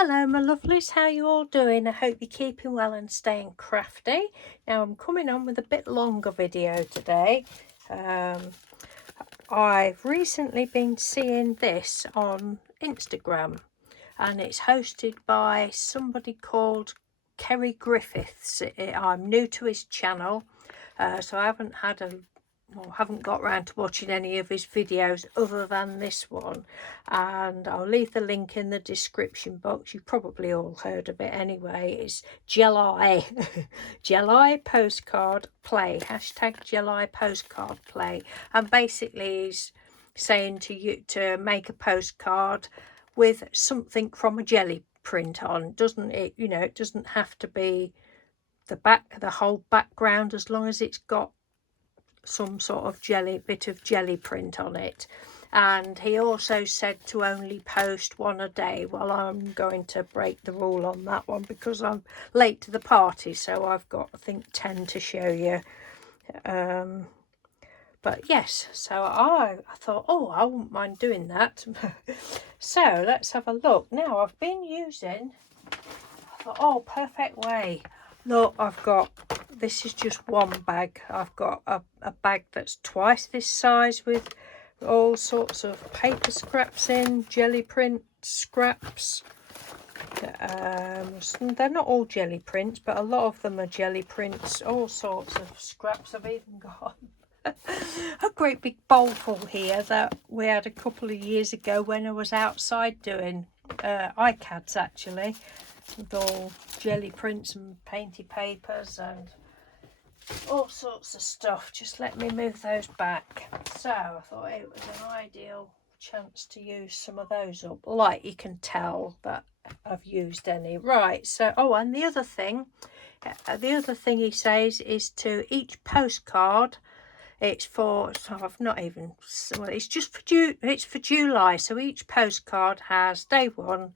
Hello my lovelies, how you all doing? I hope you're keeping well and staying crafty. Now I'm coming on with a bit longer video today. I've recently been seeing this on Instagram and it's hosted by somebody called Kerry Griffiths. I'm new to his channel, so I haven't got around to watching any of his videos other than this one, and I'll leave the link in the description box. You've probably all heard of it anyway. It's July July postcard play, hashtag July postcard play, and basically he's saying to you to make a postcard with something from a jelly print on. Doesn't it, it doesn't have to be the whole background, as long as it's got some sort of bit of jelly print on it. And he also said to only post one a day. Well, I'm going to break the rule on that one because I'm late to the party, so I've got, I think, 10 to show you. But yes, so I thought, oh, I wouldn't mind doing that. So let's have a look. Now I've been using, I thought, oh, perfect way. Look, this is just one bag. I've got a bag that's twice this size with all sorts of paper scraps in, jelly print scraps. They're not all jelly prints, but a lot of them are jelly prints, all sorts of scraps. I've even got a great big bowl full here that we had a couple of years ago when I was outside doing iCads, actually, with all jelly prints and painty papers and all sorts of stuff. Just let me move those back. So I thought it was an ideal chance to use some of those up, like you can tell that I've used any. Right, so and the other thing he says is to each postcard, it's for, so I've not even, well, it's just for it's for July, so each postcard has day 1,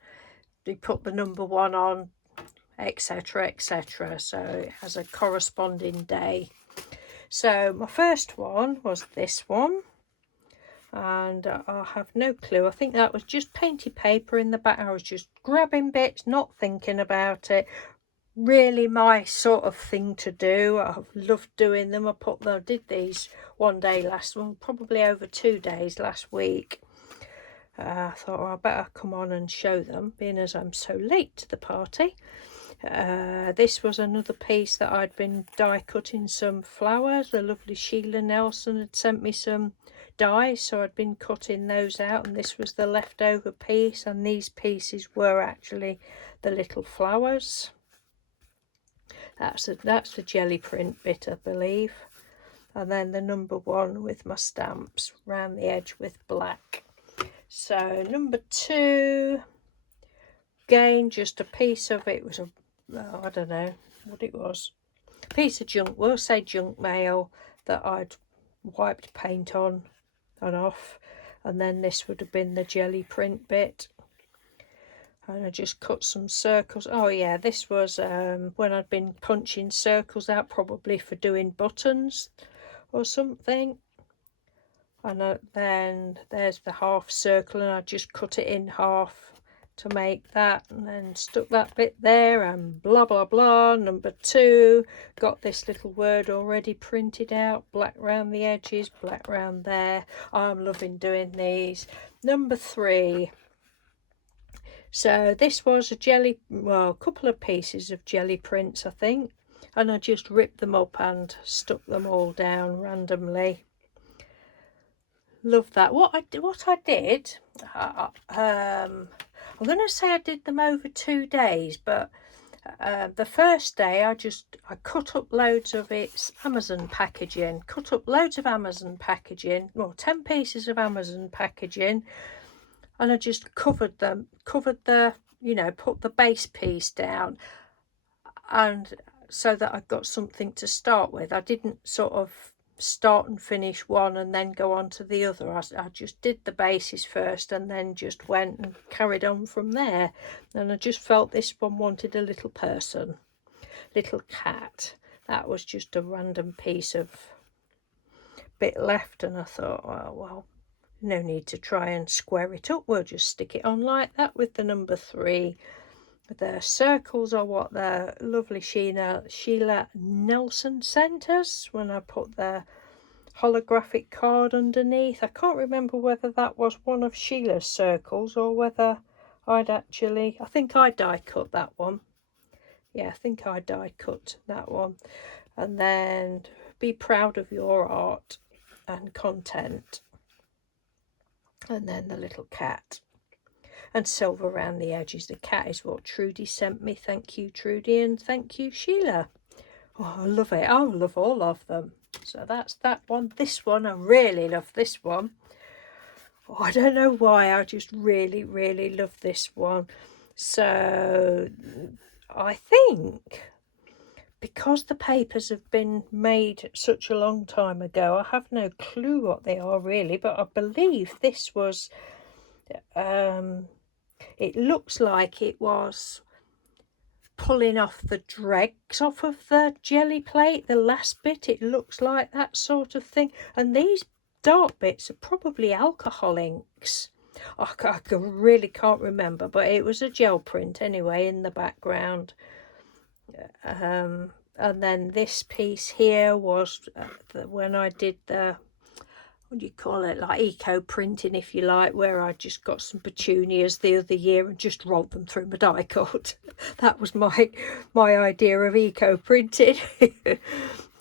we put the number 1 on, etc, etc, so it has a corresponding day. So my first one was this one, and I have no clue. I think that was just painty paper in the back. I was just grabbing bits, not thinking about it. Really my sort of thing to do. I've loved doing them. I did these one day probably over 2 days last week. I thought, I better come on and show them, being as I'm so late to the party. This was another piece that I'd been die cutting some flowers. The lovely Sheila Nelson had sent me some dies, so I'd been cutting those out, and this was the leftover piece, and these pieces were actually the little flowers. That's the jelly print bit, I believe. And then the number 1 with my stamps round the edge with black. So number 2, again, just a piece of it. Was I don't know what it was. A piece of junk, we'll say junk mail, that I'd wiped paint on and off. And then this would have been the jelly print bit. And I just cut some circles. Oh yeah, this was when I'd been punching circles out, probably for doing buttons or something. And then there's the half circle, and I just cut it in half to make that, and then stuck that bit there, and blah blah blah. Number 2, got this little word already printed out, black round the edges, black round there. I'm loving doing these. Number 3, so this was a couple of pieces of jelly prints, I think, and I just ripped them up and stuck them all down randomly. Love that. What I did, I'm going to say I did them over 2 days, but the first day I cut up loads of its Amazon packaging, well, 10 pieces of Amazon packaging, and I just covered the, put the base piece down, and so that I got something to start with. I didn't sort of start and finish one and then go on to the other. I just did the bases first and then just went and carried on from there. And I just felt this one wanted a little person, little cat. That was just a random piece of bit left, and I thought, well, no need to try and square it up, we'll just stick it on like that with the number 3. The circles are what the lovely Sheila Nelson sent us when I put the holographic card underneath. I can't remember whether that was one of Sheila's circles or whether I think I die cut that one. Yeah, I think I die cut that one. And then be proud of your art and content. And then the little cat. And silver around the edges. The cat is what Trudy sent me. Thank you, Trudy, and thank you, Sheila. Oh, I love it. I love all of them. So that's that one. This one, I really love this one. Oh, I don't know why. I just really, really love this one. So I think because the papers have been made such a long time ago, I have no clue what they are really, but I believe this was... it looks like it was pulling off the dregs off of the jelly plate, the last bit. It looks like that sort of thing. And these dark bits are probably alcohol inks. I really can't remember, but it was a gel print anyway in the background. And then this piece here was when I did the... what do you call it, like eco printing if you like, where I just got some petunias the other year and just rolled them through my die cut. That was my idea of eco printing.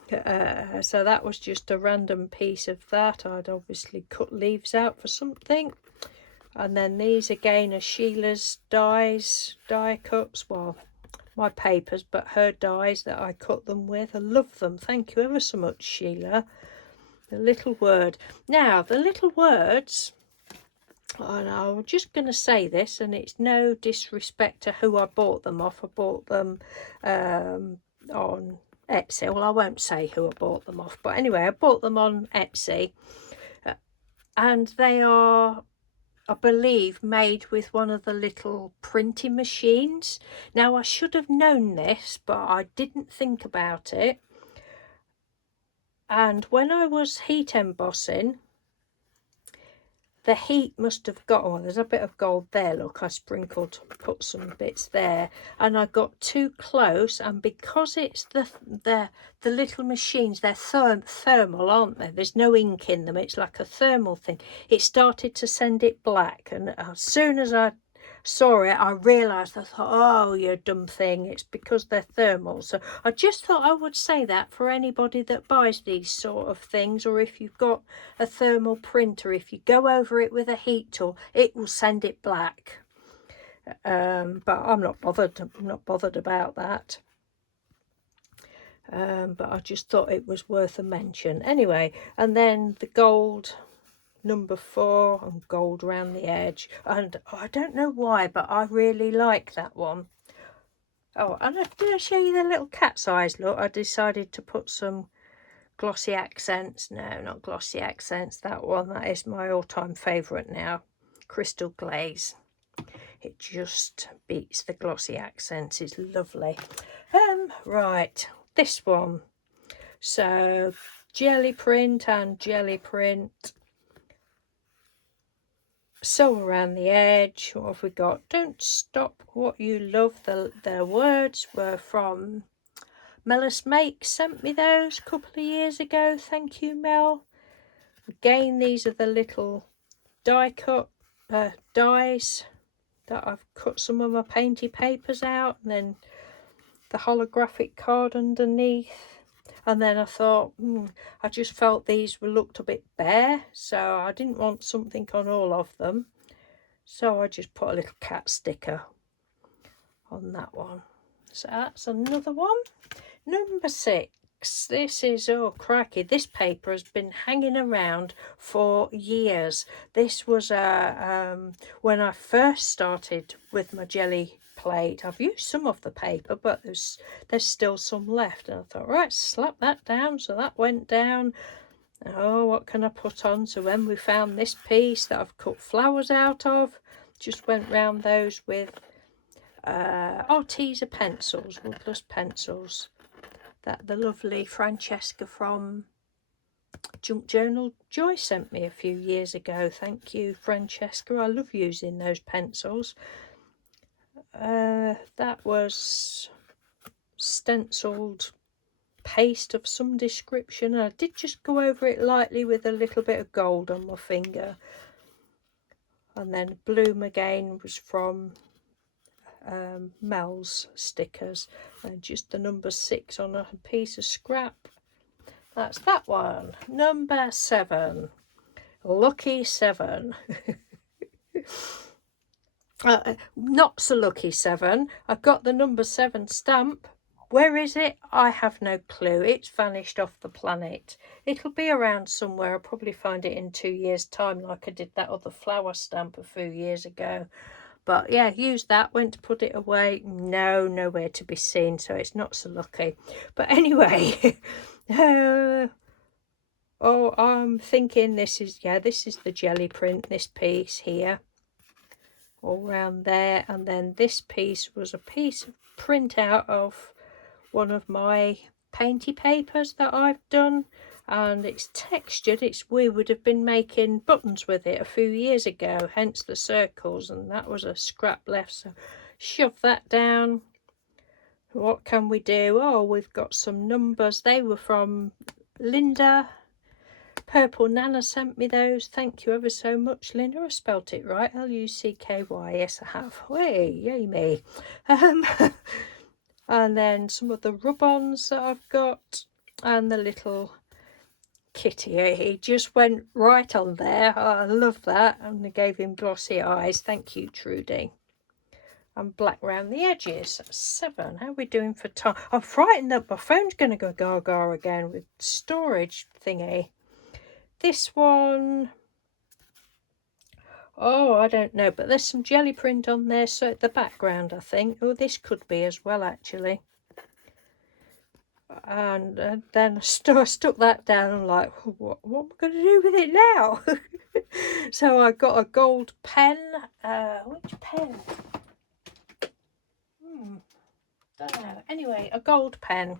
So that was just a random piece of that. I'd obviously cut leaves out for something. And then these again are Sheila's die cuts, well, my papers, but her dies that I cut them with. I love them. Thank you ever so much, Sheila. The little word. Now, the little words, and I'm just going to say this, and it's no disrespect to who I bought them off. I bought them on Etsy. Well, I won't say who I bought them off, but anyway, I bought them on Etsy. And they are, I believe, made with one of the little printing machines. Now, I should have known this, but I didn't think about it. And when I was heat embossing, the heat must have got... oh, there's a bit of gold there, look, I put some bits there, and I got too close, and because it's the little machines, they're thermal, aren't they? There's no ink in them, it's like a thermal thing. It started to send it black, and as soon as I saw it, I realised, I thought, oh, you dumb thing, it's because they're thermal. So I just thought I would say that for anybody that buys these sort of things, or if you've got a thermal printer, if you go over it with a heat tool, it will send it black. But I'm not bothered about that. But I just thought it was worth a mention anyway. And then the gold number 4 and gold around the edge, and I don't know why, but I really like that one. Oh, and did I show you the little cat's eyes? Look, I decided to put some glossy accents. No, not glossy accents, that one. That is my all-time favourite now, crystal glaze. It just beats the glossy accents. It's lovely. Right, this one. So jelly print and jelly print. So around the edge, what have we got? Don't stop what you love. The words were from Mellis Make, sent me those a couple of years ago. Thank you, Mel. Again, these are the little die cut dies that I've cut some of my Painty papers out, and then the holographic card underneath. And then I thought, I just felt these looked a bit bare, so I didn't want something on all of them. So I just put a little cat sticker on that one. So that's another one. Number 6. This is, oh crikey, this paper has been hanging around for years. This was when I first started with my jelly plate. I've used some of the paper, but there's still some left, and I thought, right, slap that down. So that went down. Oh, what can I put on? So when we found this piece that I've cut flowers out of, just went round those with teaser pencils, woodless pencils that the lovely Francesca from Junk Journal Joy sent me a few years ago. Thank you, Francesca. I love using those pencils. That that was stenciled paste of some description. I did just go over it lightly with a little bit of gold on my finger. And then Bloom again was from Mel's stickers, and just the number 6 on a piece of scrap. That's that one. Number 7. Lucky 7. Not so lucky 7. I've got the number 7 stamp. Where is it? I have no clue. It's vanished off the planet. It'll be around somewhere. I'll probably find it in 2 years' time, like I did that other flower stamp a few years ago. But yeah, used that, went to put it away. No, nowhere to be seen, so it's not so lucky. But anyway, oh, I'm thinking this is the jelly print, this piece here. All round there, and then this piece was a piece of print out of one of my Painty papers that I've done, and it's textured. We would have been making buttons with it a few years ago, hence the circles, and that was a scrap left, so shove that down. What can we do? Oh, we've got some numbers. They were from Linda. Purple Nana sent me those. Thank you ever so much, Linda. I spelt it right. L-U-C-K-Y. Yes, I have. Hey, yay me. And then some of the rub-ons that I've got, and the little kitty. He just went right on there. Oh, I love that. And I gave him glossy eyes. Thank you, Trudy. And black round the edges. That's 7. How are we doing for time? I'm frightened that my phone's going to go gaga again with storage thingy. This one, oh, I don't know, but there's some jelly print on there, so the background, I think. Oh, this could be as well, actually. And then I stuck that down. I'm like, what am I going to do with it now? So I got a gold pen. Which pen? Don't know. Anyway, a gold pen.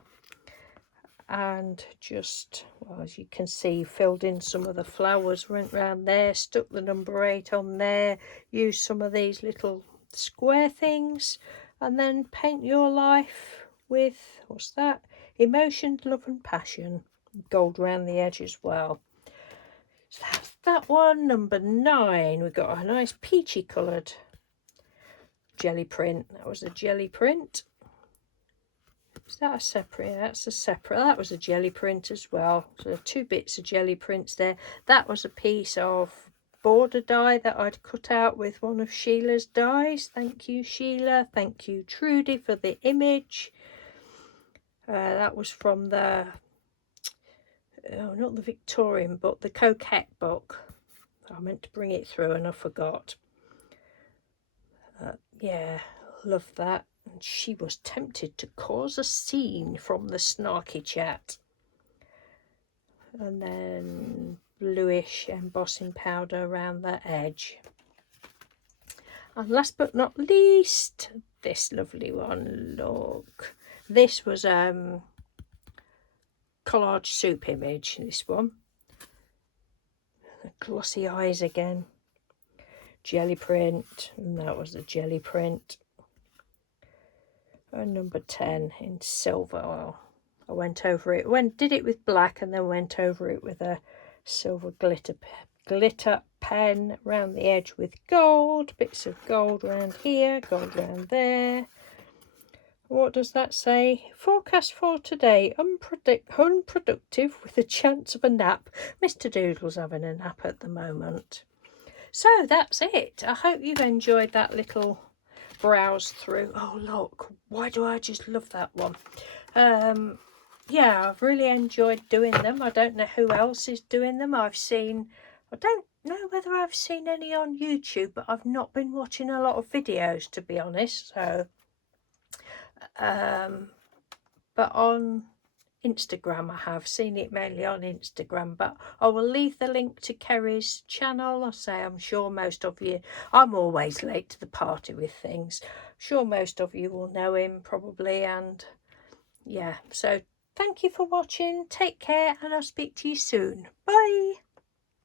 And just, well, as you can see, filled in some of the flowers, went round there, stuck the number 8 on there, used some of these little square things, and then paint your life with, what's that? Emotion, love and passion. Gold round the edge as well. So that's that one. Number 9, we've got a nice peachy coloured jelly print. That was a jelly print. Is that a separate? Yeah, that's a separate. That was a jelly print as well. So 2 bits of jelly prints there. That was a piece of border die that I'd cut out with one of Sheila's dies. Thank you, Sheila. Thank you, Trudy, for the image. That was from the, oh, not the Victorian book, the Coquette book. I meant to bring it through and I forgot. Yeah, love that. And she was tempted to cause a scene from the snarky chat. And then bluish embossing powder around the edge. And last but not least, this lovely one. Look, this was collage soup image, this one. The glossy eyes again. Jelly print, and that was the jelly print. And number 10 in silver. Well, I went over it, did it with black, and then went over it with a silver glitter pen around the edge with gold, bits of gold around here, gold around there. What does that say? Forecast for today, unproductive with a chance of a nap. Mr. Doodle's having a nap at the moment. So that's it. I hope you've enjoyed that little browse through. Oh, look, why do I just love that one? Yeah, I've really enjoyed doing them. I don't know who else is doing them. I don't know whether I've seen any on YouTube, but I've not been watching a lot of videos, to be honest. So but on Instagram I have seen it, mainly on Instagram, but I will leave the link to Kerry's channel. I say I'm sure most of you, I'm always late to the party with things, I'm sure most of you will know him probably. And yeah, so thank you for watching, take care, and I'll speak to you soon. Bye.